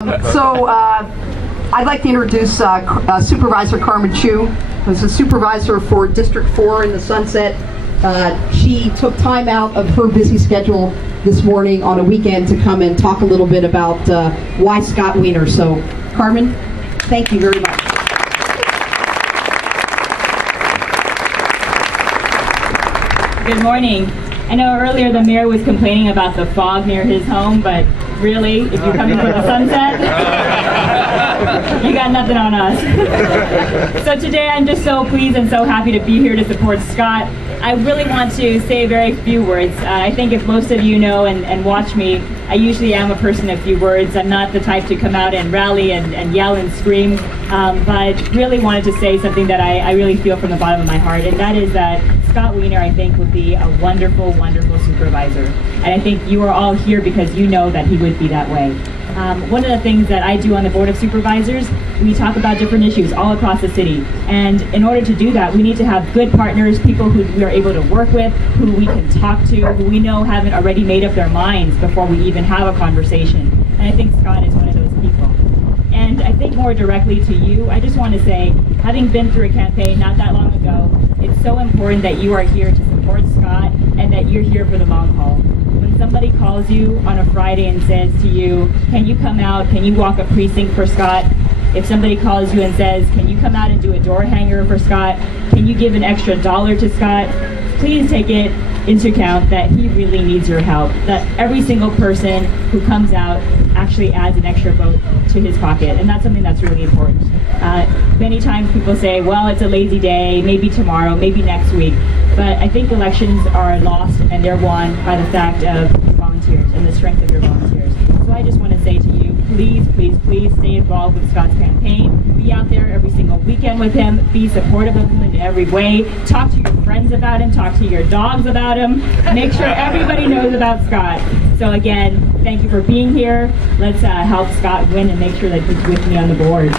I'd like to introduce Supervisor Carmen Chu, who's a supervisor for District 4 in the Sunset. She took time out of her busy schedule this morning on a weekend to come and talk a little bit about why Scott Wiener. So, Carmen, thank you very much. Good morning. I know earlier the mayor was complaining about the fog near his home, but really, if you're coming from the Sunset, you got nothing on us. So today I'm just so pleased and so happy to be here to support Scott. I really want to say very few words. I think if most of you know and watch me, I usually am a person of few words. I'm not the type to come out and rally and yell and scream, but really wanted to say something that I really feel from the bottom of my heart, and that is that Scott Wiener, I think, would be a wonderful, wonderful supervisor. And I think you are all here because you know that he would be that way. One of the things that I do on the Board of Supervisors, we talk about different issues all across the city. And in order to do that, we need to have good partners, people who we are able to work with, who we can talk to, who we know haven't already made up their minds before we even have a conversation. And I think Scott is one of those people. And I think more directly to you, I just want to say, having been through a campaign not that long ago, it's so important that you are here to support Scott and that you're here for the long haul. When somebody calls you on a Friday and says to you, can you come out, can you walk a precinct for Scott? If somebody calls you and says, can you come out and do a door hanger for Scott? Can you give an extra $1 to Scott? Please take it into account that he really needs your help. That every single person who comes out actually adds an extra vote to his pocket, and that's something that's really important. Many times people say, well, it's a lazy day, maybe tomorrow, maybe next week, but I think elections are lost and they're won by the fact of volunteers and the strength of your volunteers. So I just want to say to you, please, please, please stay involved with Scott's campaign. Be out there every single weekend with him. Be supportive of him in every way. Talk to your friends about him. Talk to your dogs about him. Make sure everybody knows about Scott. So again, thank you for being here. Let's help Scott win and make sure that he's with me on the board.